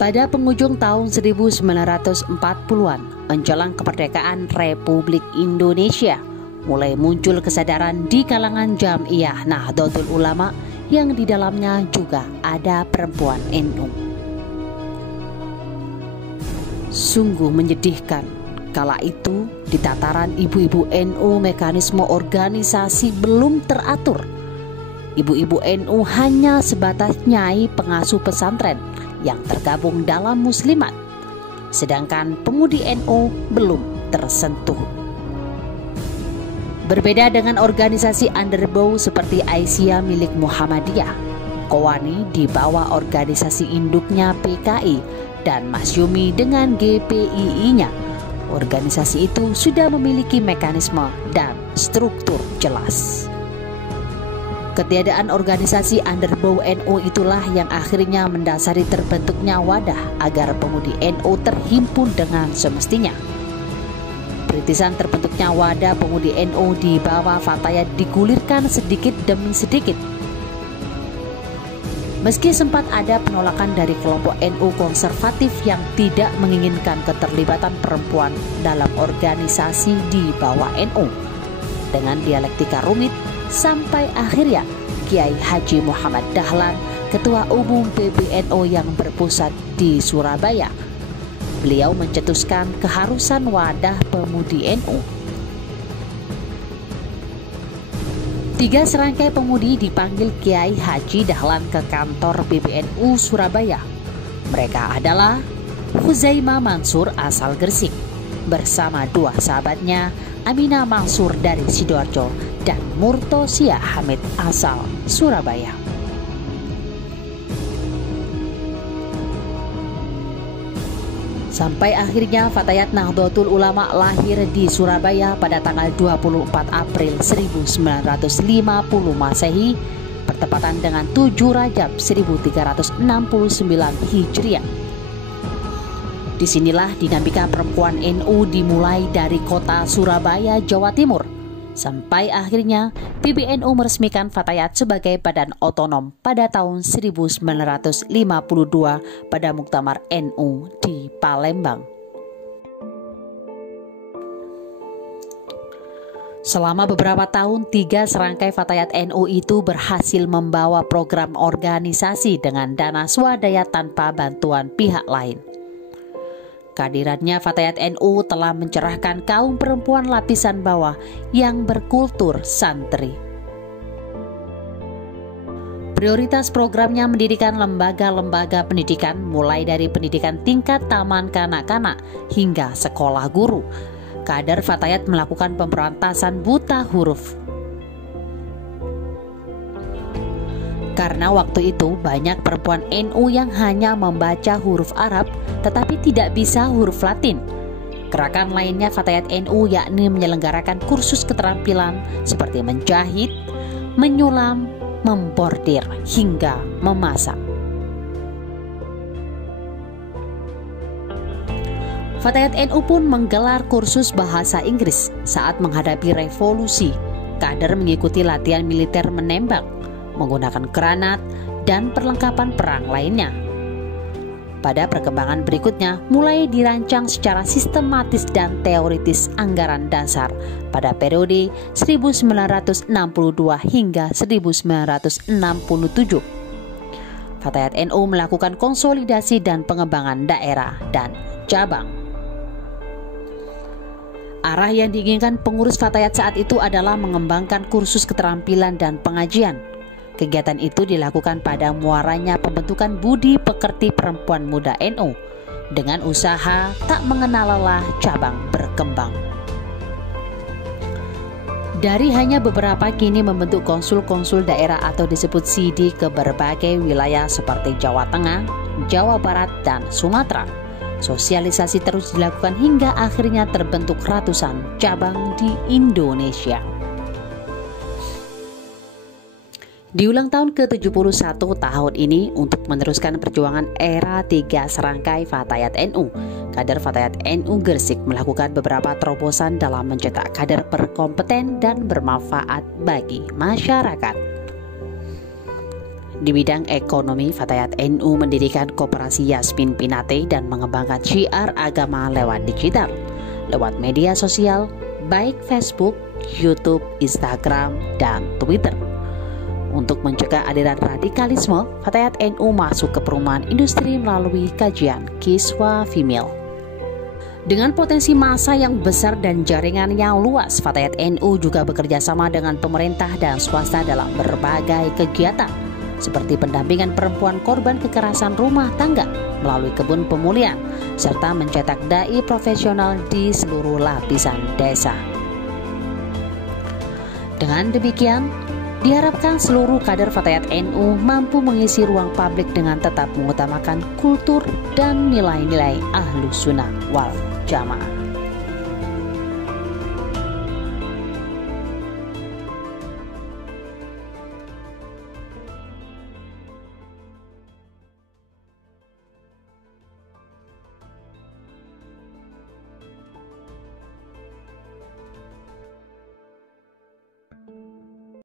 Pada penghujung tahun 1940-an, menjelang kemerdekaan Republik Indonesia, mulai muncul kesadaran di kalangan Jam'iyah Nahdlatul Ulama yang di dalamnya juga ada perempuan NU. Sungguh menyedihkan, kala itu di tataran ibu-ibu NU mekanisme organisasi belum teratur. Ibu-ibu NU hanya sebatas nyai pengasuh pesantren yang tergabung dalam muslimat, sedangkan pemudi NU belum tersentuh. Berbeda dengan organisasi underbow seperti Aisyah milik Muhammadiyah, Kowani di bawah organisasi induknya PKI, dan Masyumi dengan GPII-nya, organisasi itu sudah memiliki mekanisme dan struktur jelas. Ketiadaan organisasi underbow NU itulah yang akhirnya mendasari terbentuknya wadah agar pemudi NU terhimpun dengan semestinya. Perintisan terbentuknya wadah pemudi NU di bawah Fatayat digulirkan sedikit demi sedikit. Meski sempat ada penolakan dari kelompok NU konservatif yang tidak menginginkan keterlibatan perempuan dalam organisasi di bawah NU, dengan dialektika rumit, sampai akhirnya Kiai Haji Muhammad Dahlan, Ketua Umum PBNU yang berpusat di Surabaya, beliau mencetuskan keharusan wadah pemudi NU. 3 serangkai pemudi dipanggil Kiai Haji Dahlan ke kantor PBNU Surabaya. Mereka adalah Huzaimah Mansur asal Gresik, bersama 2 sahabatnya, Aminah Mansur dari Sidoarjo dan Murtosia Hamid asal Surabaya. Sampai akhirnya Fatayat Nahdlatul Ulama lahir di Surabaya pada tanggal 24 April 1950 Masehi, bertepatan dengan 7 Rajab 1369 Hijriah. Disinilah dinamika perempuan NU dimulai dari kota Surabaya, Jawa Timur, sampai akhirnya PBNU meresmikan Fatayat sebagai badan otonom pada tahun 1952 pada Muktamar NU di Palembang. Selama beberapa tahun, 3 serangkai Fatayat NU itu berhasil membawa program organisasi dengan dana swadaya tanpa bantuan pihak lain. Kehadirannya Fatayat NU telah mencerahkan kaum perempuan lapisan bawah yang berkultur santri. Prioritas programnya mendirikan lembaga-lembaga pendidikan mulai dari pendidikan tingkat taman kanak-kanak hingga sekolah guru. Kader Fatayat melakukan pemberantasan buta huruf. Karena waktu itu banyak perempuan NU yang hanya membaca huruf Arab tetapi tidak bisa huruf Latin. Gerakan lainnya Fatayat NU yakni menyelenggarakan kursus keterampilan seperti menjahit, menyulam, membordir, hingga memasak. Fatayat NU pun menggelar kursus bahasa Inggris saat menghadapi revolusi. Kader mengikuti latihan militer menembak, menggunakan granat, dan perlengkapan perang lainnya. Pada perkembangan berikutnya, mulai dirancang secara sistematis dan teoritis anggaran dasar pada periode 1962 hingga 1967. Fatayat NU melakukan konsolidasi dan pengembangan daerah dan cabang. Arah yang diinginkan pengurus Fatayat saat itu adalah mengembangkan kursus keterampilan dan pengajian. Kegiatan itu dilakukan pada muaranya pembentukan budi pekerti perempuan muda NU dengan usaha tak mengenal lelah cabang berkembang. Dari hanya beberapa kini membentuk konsul-konsul daerah atau disebut CD ke berbagai wilayah seperti Jawa Tengah, Jawa Barat, dan Sumatera. Sosialisasi terus dilakukan hingga akhirnya terbentuk ratusan cabang di Indonesia. Di ulang tahun ke-71 tahun ini, untuk meneruskan perjuangan era 3 serangkai Fatayat NU, kader Fatayat NU Gresik melakukan beberapa terobosan dalam mencetak kader berkompeten dan bermanfaat bagi masyarakat. Di bidang ekonomi, Fatayat NU mendirikan Koperasi Yasmin Pinate dan mengembangkan syiar agama lewat digital, lewat media sosial, baik Facebook, YouTube, Instagram, dan Twitter. Untuk mencegah aliran radikalisme, Fatayat NU masuk ke perumahan industri melalui kajian Kiswa Female. Dengan potensi massa yang besar dan jaringan yang luas, Fatayat NU juga bekerja sama dengan pemerintah dan swasta dalam berbagai kegiatan, seperti pendampingan perempuan korban kekerasan rumah tangga melalui kebun pemulihan, serta mencetak dai profesional di seluruh lapisan desa. Dengan demikian, diharapkan seluruh kader Fatayat NU mampu mengisi ruang publik dengan tetap mengutamakan kultur dan nilai-nilai Ahlus Sunnah wal Jamaah.